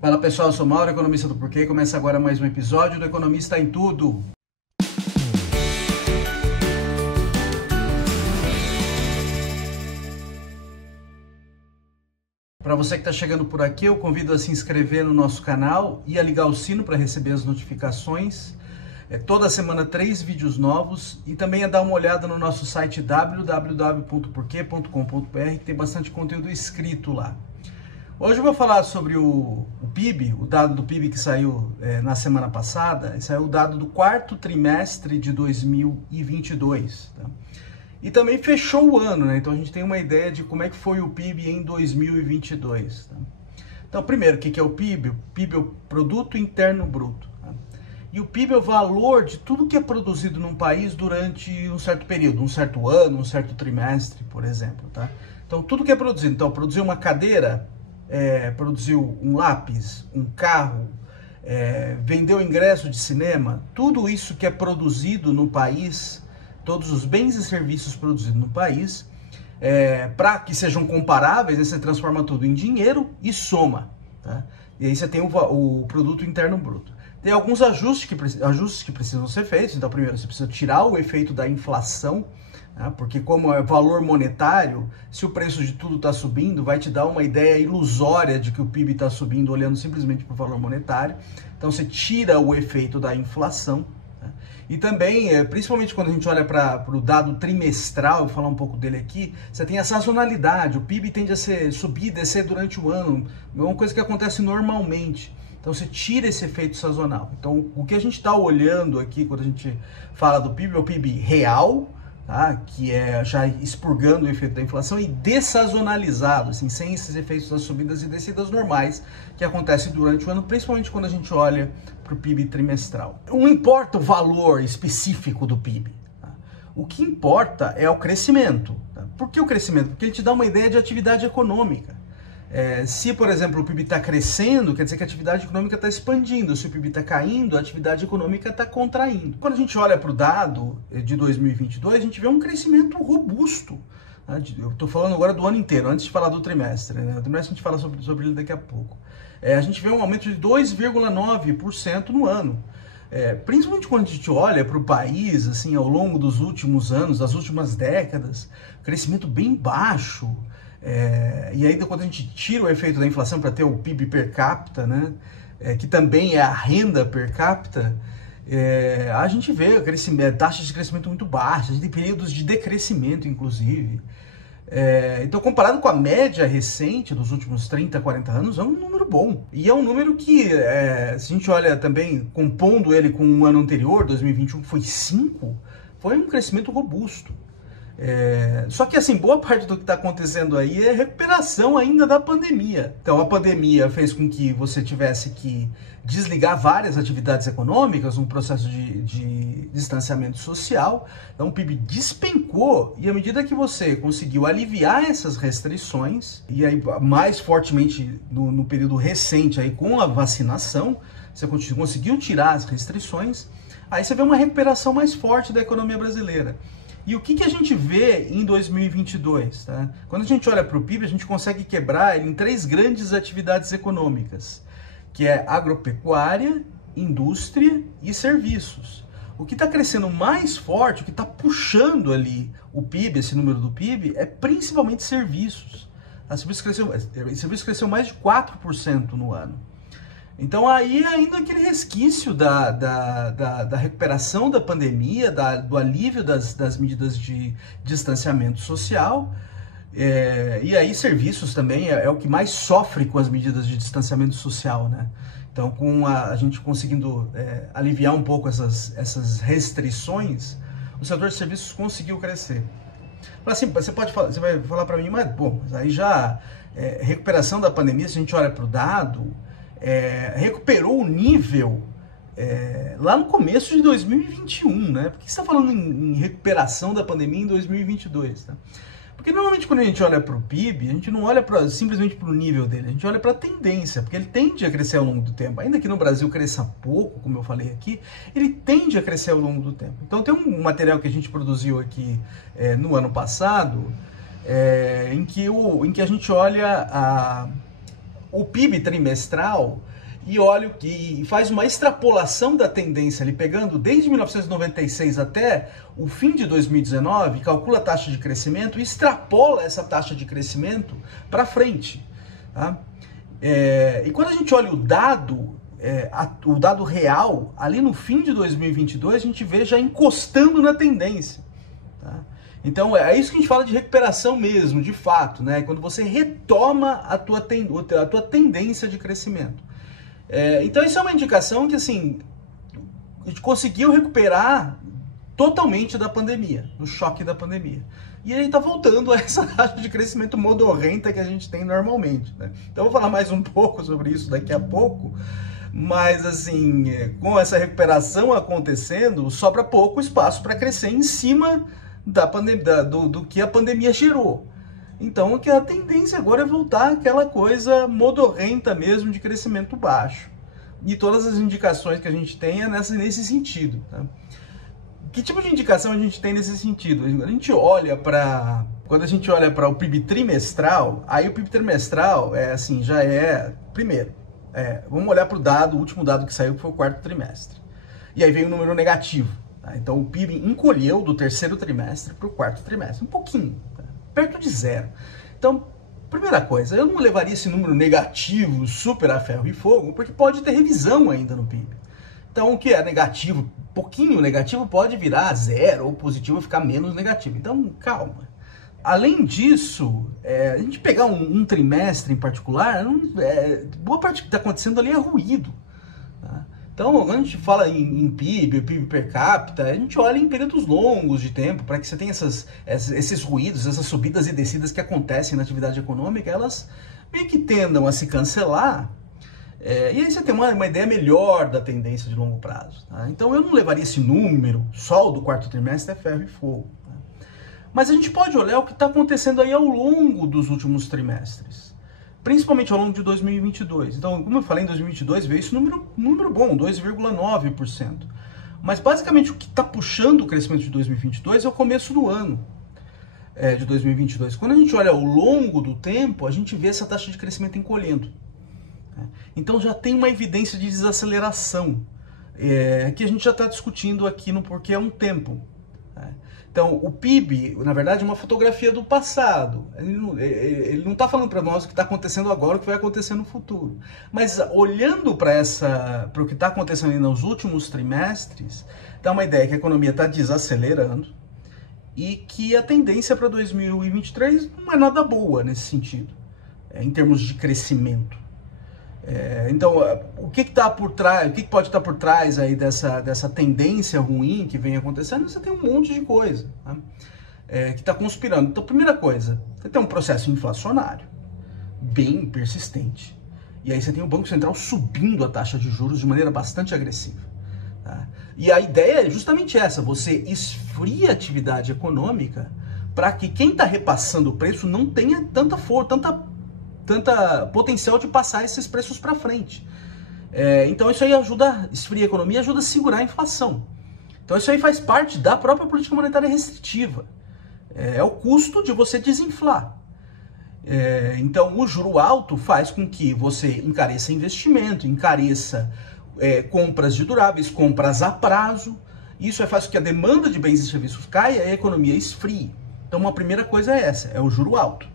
Fala pessoal, eu sou Mauro, economista do Porquê. Começa agora mais um episódio do Economista em Tudo. Para você que está chegando por aqui, eu convido a se inscrever no nosso canal e a ligar o sino para receber as notificações. Toda semana 3 vídeos novos e também a dar uma olhada no nosso site www.porque.com.br, que tem bastante conteúdo escrito lá. Hoje eu vou falar sobre o PIB, o dado do PIB que saiu na semana passada. Saiu o dado do quarto trimestre de 2022. Tá? E também fechou o ano, né? Então a gente tem uma ideia de como é que foi o PIB em 2022. Tá? Então, primeiro, o que é o PIB? O PIB é o Produto Interno Bruto. Tá? E o PIB é o valor de tudo que é produzido num país durante um certo período, um certo ano, um certo trimestre, por exemplo. Tá? Então, tudo que é produzido. Então, produzir uma cadeira... produziu um lápis, um carro, vendeu ingresso de cinema, tudo isso que é produzido no país, todos os bens e serviços produzidos no país, para que sejam comparáveis, você transforma tudo em dinheiro e soma. Tá? E aí você tem o Produto Interno Bruto. Tem alguns ajustes que precisam ser feitos. Então, primeiro, você precisa tirar o efeito da inflação, porque como é valor monetário, se o preço de tudo está subindo, vai te dar uma ideia ilusória de que o PIB está subindo olhando simplesmente para o valor monetário. Então você tira o efeito da inflação. E também, principalmente quando a gente olha para o dado trimestral, vou falar um pouco dele aqui, você tem a sazonalidade, o PIB tende a subir e descer durante o ano, é uma coisa que acontece normalmente. Então você tira esse efeito sazonal. Então o que a gente está olhando aqui quando a gente fala do PIB é o PIB real, tá? Que é já expurgando o efeito da inflação, e dessazonalizado, assim, sem esses efeitos das subidas e descidas normais que acontecem durante o ano, principalmente quando a gente olha para o PIB trimestral. Não importa o valor específico do PIB, tá? O que importa é o crescimento. Tá? Por que o crescimento? Porque ele te dá uma ideia de atividade econômica. Se, por exemplo, o PIB está crescendo, quer dizer que a atividade econômica está expandindo. Se o PIB está caindo, a atividade econômica está contraindo. Quando a gente olha para o dado de 2022, a gente vê um crescimento robusto. Eu estou falando agora do ano inteiro, antes de falar do trimestre. Né? O trimestre a gente fala sobre ele daqui a pouco. A gente vê um aumento de 2,9% no ano. Principalmente quando a gente olha para o país, assim, ao longo dos últimos anos, das últimas décadas, crescimento bem baixo. E aí quando a gente tira o efeito da inflação para ter o PIB per capita, né, que também é a renda per capita, a gente vê taxas de crescimento muito baixas, a gente tem períodos de decrescimento, inclusive. Então, comparado com a média recente dos últimos 30, 40 anos, é um número bom. E é um número que, se a gente olha também, compondo ele com o ano anterior, 2021, que foi 5, foi um crescimento robusto. Só que assim, boa parte do que está acontecendo aí é recuperação ainda da pandemia. Então a pandemia fez com que você tivesse que desligar várias atividades econômicas, um processo de distanciamento social. Então o PIB despencou, e à medida que você conseguiu aliviar essas restrições, e aí mais fortemente no período recente aí com a vacinação, você conseguiu tirar as restrições, aí você vê uma recuperação mais forte da economia brasileira. E o que a gente vê em 2022? Tá? Quando a gente olha para o PIB, a gente consegue quebrar ele em 3 grandes atividades econômicas, que é agropecuária, indústria e serviços. O que está crescendo mais forte, o que está puxando ali o PIB, esse número do PIB, é principalmente serviços. O serviço cresceu mais de 4% no ano. Então aí ainda aquele resquício da recuperação da pandemia, do alívio das medidas de distanciamento social, e aí serviços também é o que mais sofre com as medidas de distanciamento social, né? Então com a gente conseguindo aliviar um pouco essas restrições, o setor de serviços conseguiu crescer. Assim, você vai falar para mim, mas bom, aí já recuperação da pandemia, se a gente olha para o dado, recuperou o nível lá no começo de 2021, né? Por que você está falando em recuperação da pandemia em 2022? Tá? Porque normalmente quando a gente olha para o PIB, a gente não olha simplesmente para o nível dele, a gente olha para a tendência, porque ele tende a crescer ao longo do tempo. Ainda que no Brasil cresça pouco, como eu falei aqui, ele tende a crescer ao longo do tempo. Então tem um material que a gente produziu aqui no ano passado, em que a gente olha o PIB trimestral e olha que faz uma extrapolação da tendência ali, pegando desde 1996 até o fim de 2019, calcula a taxa de crescimento e extrapola essa taxa de crescimento para frente. Tá? E quando a gente olha o dado real, ali no fim de 2022, a gente vê já encostando na tendência. Tá? Então é isso que a gente fala de recuperação mesmo, de fato, né? Quando você retoma a tua tendência de crescimento. Então isso é uma indicação que assim, a gente conseguiu recuperar totalmente da pandemia, do choque da pandemia. E aí está voltando a essa taxa de crescimento modorrenta que a gente tem normalmente. Né? Então eu vou falar mais um pouco sobre isso daqui a pouco, mas assim, com essa recuperação acontecendo, sobra pouco espaço para crescer em cima do que a pandemia gerou. Então que a tendência agora é voltar àquela coisa modorrenta mesmo de crescimento baixo. E todas as indicações que a gente tem é nesse sentido. Tá? Que tipo de indicação a gente tem nesse sentido? Quando a gente olha para o PIB trimestral, aí o PIB trimestral vamos olhar para o último dado que saiu, que foi o quarto trimestre. E aí veio um número negativo. Tá? Então o PIB encolheu do terceiro trimestre para o quarto trimestre, um pouquinho, tá? Perto de zero. Então, primeira coisa, eu não levaria esse número negativo super a ferro e fogo, porque pode ter revisão ainda no PIB. Então, o que é negativo, pouquinho negativo, pode virar zero, ou positivo ficar menos negativo. Então, calma. Além disso, a gente pegar um trimestre em particular, boa parte do que está acontecendo ali é ruído. Tá? Então, quando a gente fala em PIB, PIB per capita, a gente olha em períodos longos de tempo, para que você tenha esses ruídos, essas subidas e descidas que acontecem na atividade econômica, elas meio que tendam a se cancelar. E aí você tem uma ideia melhor da tendência de longo prazo. Tá? Então eu não levaria esse número, só o do quarto trimestre é ferro e fogo. Tá? Mas a gente pode olhar o que está acontecendo aí ao longo dos últimos trimestres. Principalmente ao longo de 2022. Então, como eu falei, em 2022 veio esse número bom, 2,9%. Mas basicamente o que está puxando o crescimento de 2022 é o começo do ano de 2022. Quando a gente olha ao longo do tempo, a gente vê essa taxa de crescimento encolhendo. Então já tem uma evidência de desaceleração, que a gente já está discutindo aqui no Porquê há um tempo. Então o PIB, na verdade, é uma fotografia do passado. Ele não está falando para nós o que está acontecendo agora, o que vai acontecer no futuro. Mas olhando para o que está acontecendo aí nos últimos trimestres, dá uma ideia que a economia está desacelerando e que a tendência para 2023 não é nada boa nesse sentido, em termos de crescimento. Então, o que está por trás, o que pode estar por trás aí dessa tendência ruim que vem acontecendo? Você tem um monte de coisa, tá? Que está conspirando. Então, primeira coisa, você tem um processo inflacionário bem persistente. E aí você tem o Banco Central subindo a taxa de juros de maneira bastante agressiva. Tá? E a ideia é justamente essa, você esfria a atividade econômica para que quem está repassando o preço não tenha tanta potencial de passar esses preços para frente. Então isso aí esfria a economia, ajuda a segurar a inflação. Então isso aí faz parte da própria política monetária restritiva. É o custo de você desinflar. Então o juro alto faz com que você encareça investimento, encareça compras de duráveis, compras a prazo. Isso faz com que a demanda de bens e serviços caia e a economia esfrie. Então uma primeira coisa é essa, é o juro alto.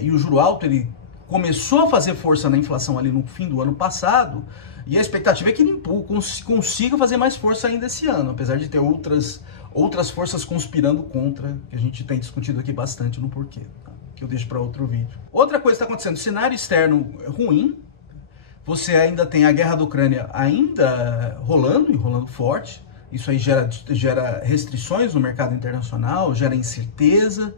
E o juro alto, ele começou a fazer força na inflação ali no fim do ano passado, e a expectativa é que ele consiga fazer mais força ainda esse ano, apesar de ter outras forças conspirando contra, que a gente tem discutido aqui bastante no porquê, tá? Que eu deixo para outro vídeo. Outra coisa que está acontecendo, cenário externo ruim, você ainda tem a guerra da Ucrânia ainda rolando, e rolando forte, isso aí gera restrições no mercado internacional, gera incerteza.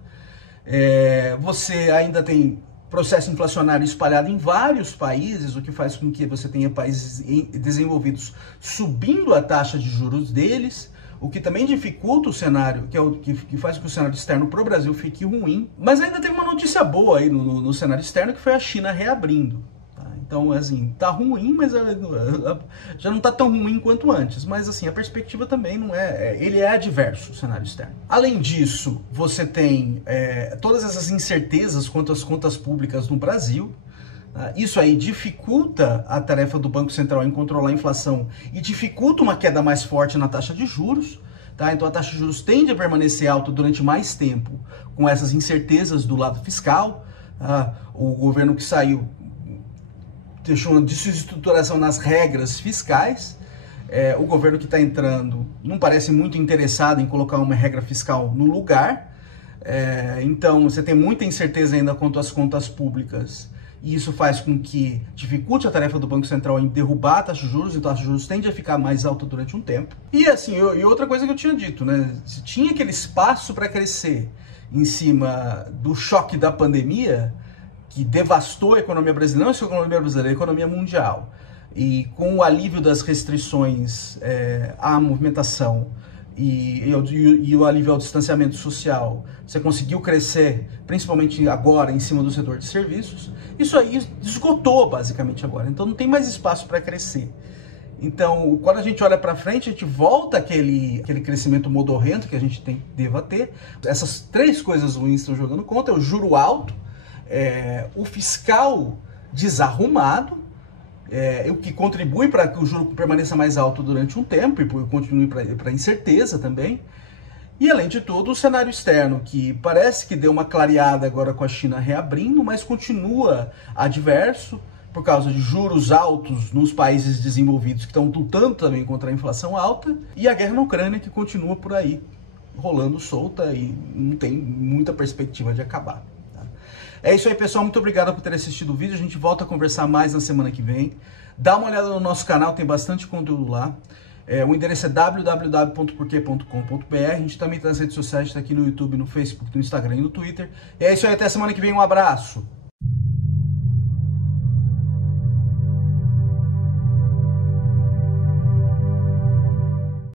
Você ainda tem processo inflacionário espalhado em vários países, o que faz com que você tenha países desenvolvidos subindo a taxa de juros deles, o que também dificulta o cenário, que faz com que o cenário externo para o Brasil fique ruim. Mas ainda tem uma notícia boa aí no cenário externo, que foi a China reabrindo. Então, assim, tá ruim, mas já não tá tão ruim quanto antes. Mas, assim, a perspectiva também não ele é adverso, o cenário externo. Além disso, você tem todas essas incertezas quanto às contas públicas no Brasil. Isso aí dificulta a tarefa do Banco Central em controlar a inflação e dificulta uma queda mais forte na taxa de juros. Tá? Então a taxa de juros tende a permanecer alta durante mais tempo com essas incertezas do lado fiscal. O governo que saiu deixou uma desestruturação nas regras fiscais. O governo que está entrando não parece muito interessado em colocar uma regra fiscal no lugar. Então você tem muita incerteza ainda quanto às contas públicas. E isso faz com que dificulte a tarefa do Banco Central em derrubar a taxa de juros, então a taxa de juros tende a ficar mais alta durante um tempo. E assim, e outra coisa que eu tinha dito, né? Se tinha aquele espaço para crescer em cima do choque da pandemia, que devastou a economia brasileira, não só a economia brasileira, a economia mundial. E com o alívio das restrições à movimentação e o alívio ao distanciamento social, você conseguiu crescer, principalmente agora, em cima do setor de serviços. Isso aí esgotou, basicamente, agora. Então, não tem mais espaço para crescer. Então, quando a gente olha para frente, a gente volta aquele crescimento modorrento que a gente deva ter. Essas três coisas ruins estão jogando contra: o juro alto, o fiscal desarrumado, o que contribui para que o juro permaneça mais alto durante um tempo e continue para incerteza também. E, além de tudo, o cenário externo, que parece que deu uma clareada agora com a China reabrindo, mas continua adverso por causa de juros altos nos países desenvolvidos que estão lutando também contra a inflação alta, e a guerra na Ucrânia, que continua por aí rolando solta e não tem muita perspectiva de acabar. É isso aí, pessoal. Muito obrigado por ter assistido o vídeo. A gente volta a conversar mais na semana que vem. Dá uma olhada no nosso canal, tem bastante conteúdo lá. O endereço é www.porquê.com.br. A gente também está nas redes sociais, está aqui no YouTube, no Facebook, no Instagram e no Twitter. E é isso aí, até a semana que vem. Um abraço!